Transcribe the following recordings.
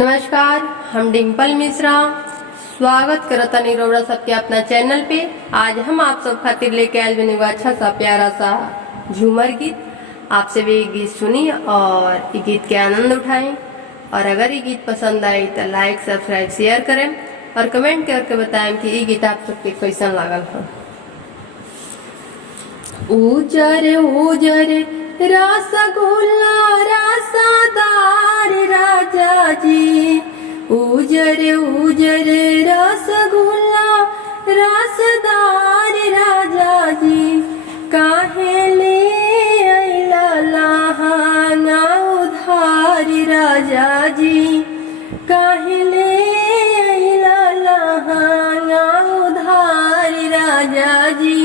नमस्कार, हम डिम्पल मिश्रा स्वागत करता निरोड़ा सबके अपना चैनल पे। आज हम आप सब खातिर लेके आए बने अच्छा सा प्यारा सा झूमर गीत। आप सब ये गीत सुनिए और ये गीत के आनंद उठाएं। और अगर ये गीत पसंद आए तो लाइक सब्सक्राइब शेयर करें और कमेंट करके बताएं कि ये गीत आप सबके कैसा लागल हो। उजर उजर रसगुल्ला रसदार राजा जी, उजर उजर रसगुल्ला रसदार राजा जी, काहे ले अइला लहाना उधार राजा जी, काहे ले अइला लहाना उधार राजा जी।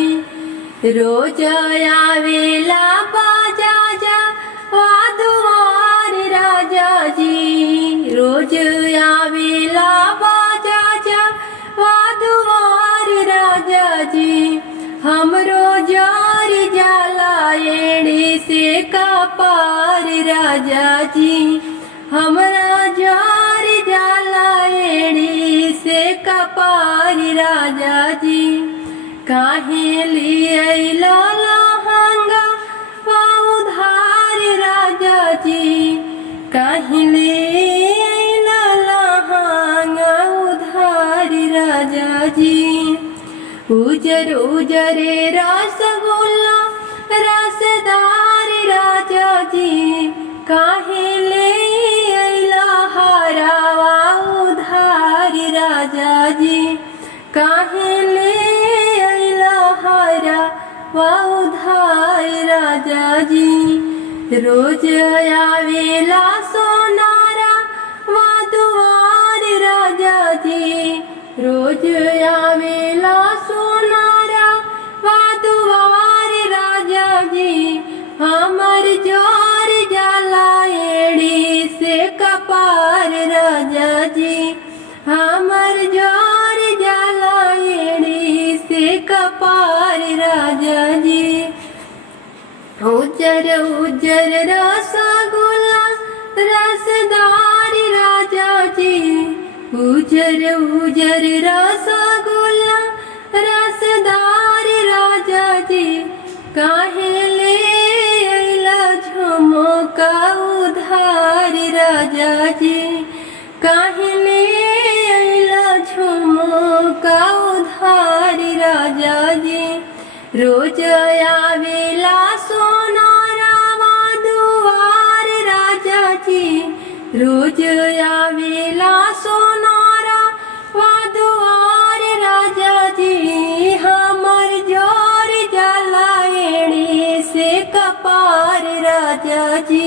रोज आवेला बाजा जा वादुआर राजा जी, रोज आवेला बाजा जा वादुआर राजा जी, हमरो जार जाला एड़ी से कपार राजा जी, हमरा जार जाला एड़ी से कपार राजा जी, काहे लिए लहंगा वा उधार राजा जी, काहे लिए लहंगा उधार राजा जी। उजर उजर रसगुल्ला रसदार राजा जी, काहे ले हरावा उधार राजा जी, काहे ले वा उधार राजा जी। रोज आवेला सोनारा वा दुआर राजा जी, रोज आवेला सोनारा वा दुआर राजा जी, हमर जोर जाला एड़ी से कपार राजा जी, हमर जोर जाला एड़ी से कपार राजा जी। उजर उजर रसगुल्ला रसदार राजा जी, उजर उजर रसगुल्ला रसदार राजा जी, काहे ले अइला झुमका उधार राजा जी, काहे ले अइला झुमका उधार राजा जी। रोज आवेला सोनारा वा दुआर राजा जी, रोज आवेला सोनारा वा दुआर राजा जी, हमर जोर जाला एड़ी से कपार राजा जी,